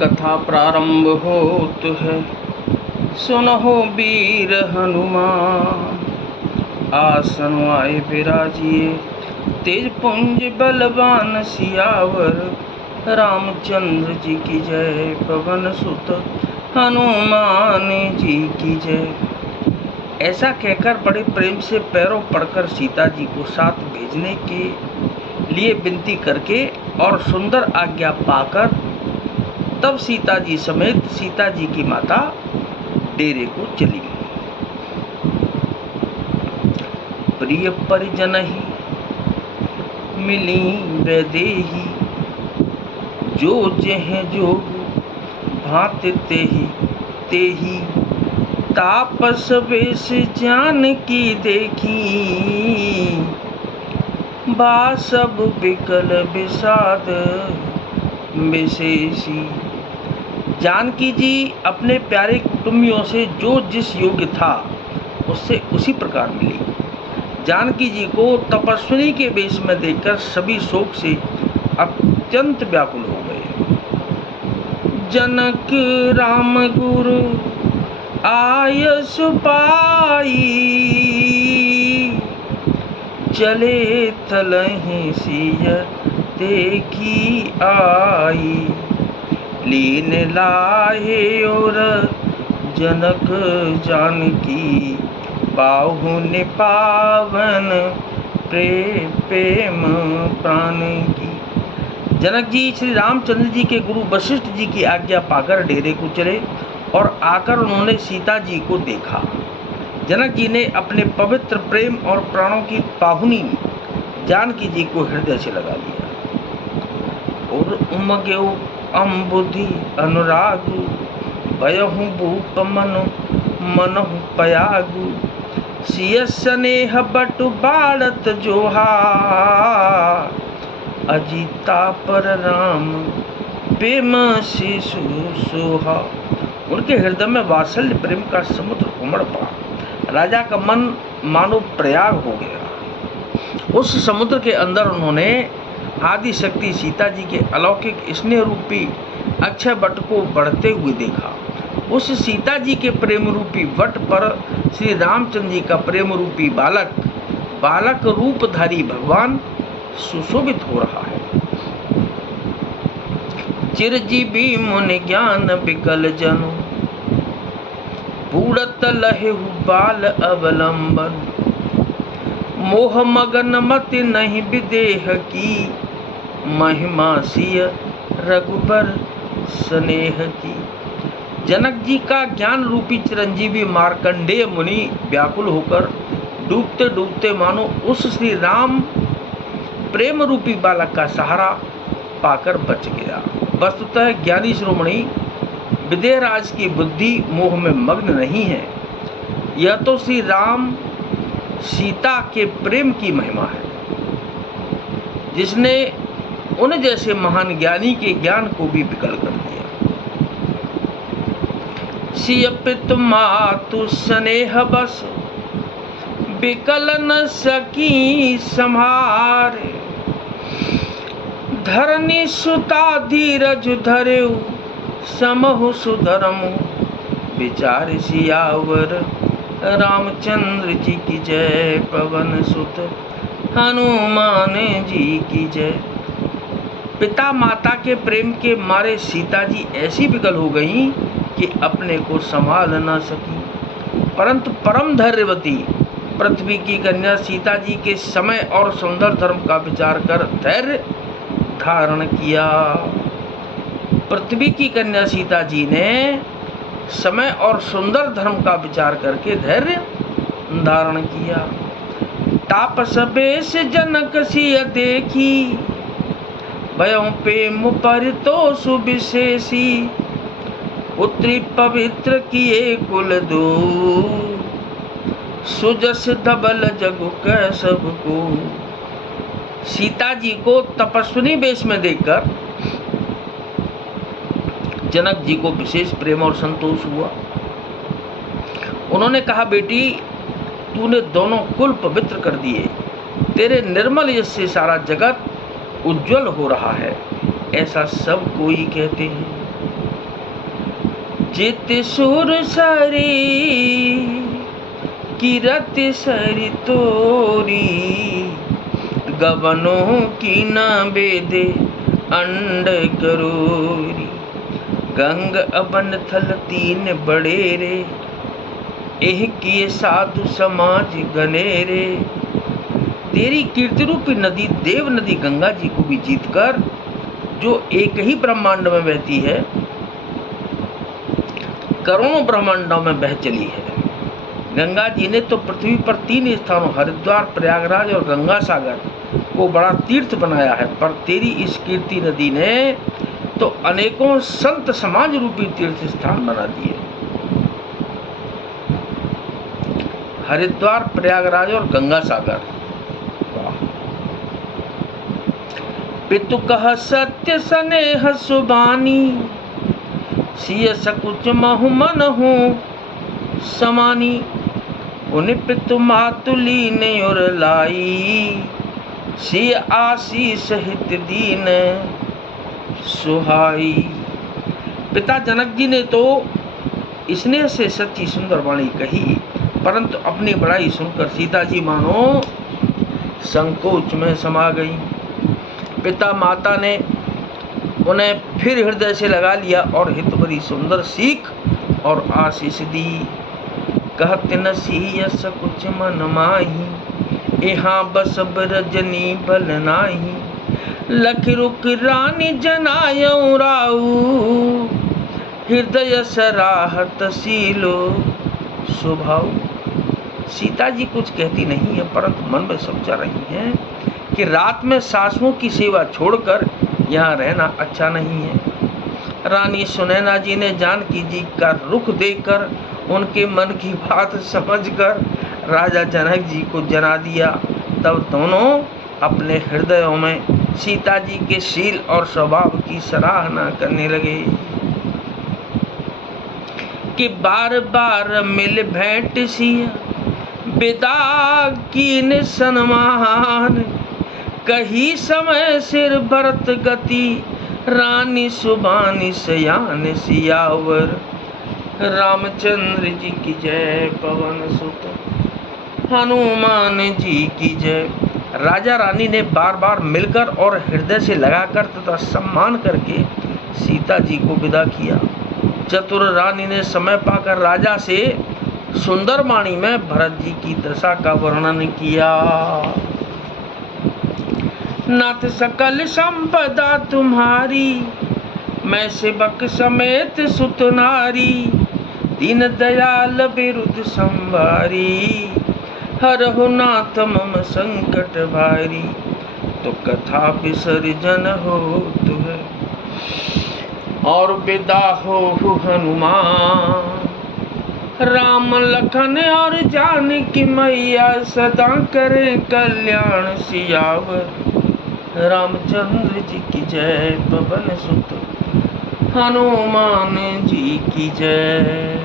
कथा प्रारंभ होत है। सुनहो वीर हनुमान, आसन आए बिराजिए। तेज पुंज बलवान सियावर, रामचंद्र जी की जय। पवन सुत हनुमान जी की जय। ऐसा कहकर बड़े प्रेम से पैरों पड़कर सीता जी को साथ भेजने के लिए विनती करके और सुंदर आज्ञा पाकर तब सीता जी समेत सीता जी की माता डेरे को चली। प्रिय परिजन ही मिली वैदेही, जो जेह जोग भांति तेही। तापस वेश जानकी देखी, बा सब विकल विषाद विशेषी। जानकी जी अपने प्यारे कुटुंबियों से जो जिस योग्य था उससे उसी प्रकार मिली। जानकी जी को तपस्विनी के वेश में देखकर सभी शोक से अत्यंत व्याकुल हो गए। जनक राम गुरु आयस पाई, चले तलहि सिय देखी आई। लीन लाहे और जनक जानकी, बाहुन पावन प्रेम प्राण की। जनक जी श्री रामचंद्र जी के गुरु वशिष्ठ जी की आज्ञा पाकर डेरे को चले और आकर उन्होंने सीता जी को देखा। जनक जी ने अपने पवित्र प्रेम और प्राणों की पाहुनी जानकी जी को हृदय से लगा लिया और उमग्यो अम्बुधि अनुरागु, भयहु भूप मनहु पयागु। सिय स्नेह बटु बाड़त जोहा, अजिता पर राम प्रेम शिशु सोहा। उनके हृदय में वात्सल्य प्रेम का समुद्र उमड़ पड़ा। राजा का मन मानो प्रयाग हो गया। उस समुद्र के अंदर उन्होंने आदि शक्ति सीता जी के अलौकिक स्नेह रूपी अक्षय वट को बढ़ते हुए देखा। उस सीता जी के प्रेम रूपी वट पर श्री रामचंद्र जी का प्रेम रूपी बालक रूपधारी भगवान सुशोभित हो रहा है। चिरजीवी मुनि ज्ञान विकल जनु, बूढ़त लहे बाल अवलंबन। मोह मगन मति नहीं विदेह की, महिमा सिय रघुबर स्नेह की। जनक जी का ज्ञान रूपी चिरंजीवी मार्कंडेय मुनि व्याकुल होकर डूबते डूबते मानो उस श्री राम प्रेम रूपी बालक का सहारा पाकर बच गया। वस्तुतः ज्ञानी शिरोमणि विदेहराज की बुद्धि मोह में मग्न नहीं है। यह तो श्री राम सीता के प्रेम की महिमा है, जिसने उन जैसे महान ज्ञानी के ज्ञान को भी विकल कर दिया। सिय पितु मातु स्नेह बस, विकल न सकी संहारे। धरनी सुता धीरज धरेउ, समहु सुधरमु विचार सियावर। रामचंद्र जी की जय। पवन सुत हनुमान जी की जय। पिता माता के प्रेम के मारे सीता जी ऐसी विकल हो गईं कि अपने को संभाल न सकी, परंतु परम धैर्यवती पृथ्वी की कन्या सीता जी के समय और सुंदर धर्म का विचार कर धैर्य धारण किया। पृथ्वी की कन्या सीता जी ने समय और सुंदर धर्म का विचार करके धैर्य धारण किया। तापस बेश जनक सिय देखी, भयउ प्रेम परितोष विशेषी। पुत्री पवित्र किए कुल दो, सुजस धबल जगु कै सबको। सीता जी को तपस्विनी वेश में देखकर जनक जी को विशेष प्रेम और संतोष हुआ। उन्होंने कहा, बेटी तूने दोनों कुल पवित्र कर दिए, तेरे निर्मल यश से सारा जगत उज्जवल हो रहा है, ऐसा सब कोई कहते हैं। जित सुर सरी किरत सरि तोरी, गबनों की न बेदे अंड करोरी। गंग अबन थल तीन बड़ेरे, एह किए साधु समाज गनेरे। तेरी कीर्ति रूपी नदी देव नदी गंगा जी को भी जीतकर, जो एक ही ब्रह्मांड में बहती है, करोड़ों ब्रह्मांडों में बह चली है। गंगा जी ने तो पृथ्वी पर 3 स्थानों हरिद्वार, प्रयागराज और गंगा सागर को बड़ा तीर्थ बनाया है, पर तेरी इस कीर्ति नदी ने तो अनेकों संत समाज रूपी तीर्थ स्थान बना दिए। हरिद्वार, प्रयागराज और गंगा सागर। पितु कह सत्य स्नेह सुबानी, सिय सकुच महु मन हो समानी। उन पितु मातुली ने और लाई, सिय आशीष हित दीन सुहाई। पिता जनक जी ने तो स्नेह से सच्ची सुंदर वाणी कही, परंतु अपनी बड़ाई सुनकर सीता जी मानो संकोच में समा गई। पिता माता ने उन्हें फिर हृदय से लगा लिया और हित भरी सुंदर सीख और आशीष दी। कहत न सिय सकुच मन माही, यहाँ बस रजनी बल नाही। लख रुक रानी जनायऊ राऊ, हृदय सराहत सीलो स्वभाव। सीता जी कुछ कहती नहीं है, परंतु मन में समझा रही हैं कि रात में सासुओं की सेवा छोड़कर यहाँ रहना अच्छा नहीं है। रानी सुनैना जी ने जानकी जी का रुख देखकर, उनके मन की बात समझकर राजा जनक जी को जना दिया। तब दोनों अपने हृदयों में सीता जी के शील और स्वभाव की सराहना करने लगे कि बार बार मिल भेंट सिया, विदा कीन सन्मान। कही समय सिर भरत गति, रानी सुबानी सयान सियावर। रामचंद्र जी की जय, पवन सुत हनुमान जी की जय। राजा रानी ने बार बार मिलकर और हृदय से लगाकर तथा सम्मान करके सीता जी को विदा किया। चतुर रानी ने समय पाकर राजा से सुंदर वाणी में भरत जी की दशा का वर्णन किया। नाथ सकल संपदा तुम्हारी, मैं सेवक समेत सुत नारी। दीन दयाल बिरुद संवारी, हरहु नाथ मम संकट भारी। तो कथा विसर्जन हो तुहे, और विदा हो हनुमान। राम लखन और जानकी मैया, सदा करे कल्याण सियावर। रामचंद्र जी की जय, पवन सुत हनुमान जी की जय।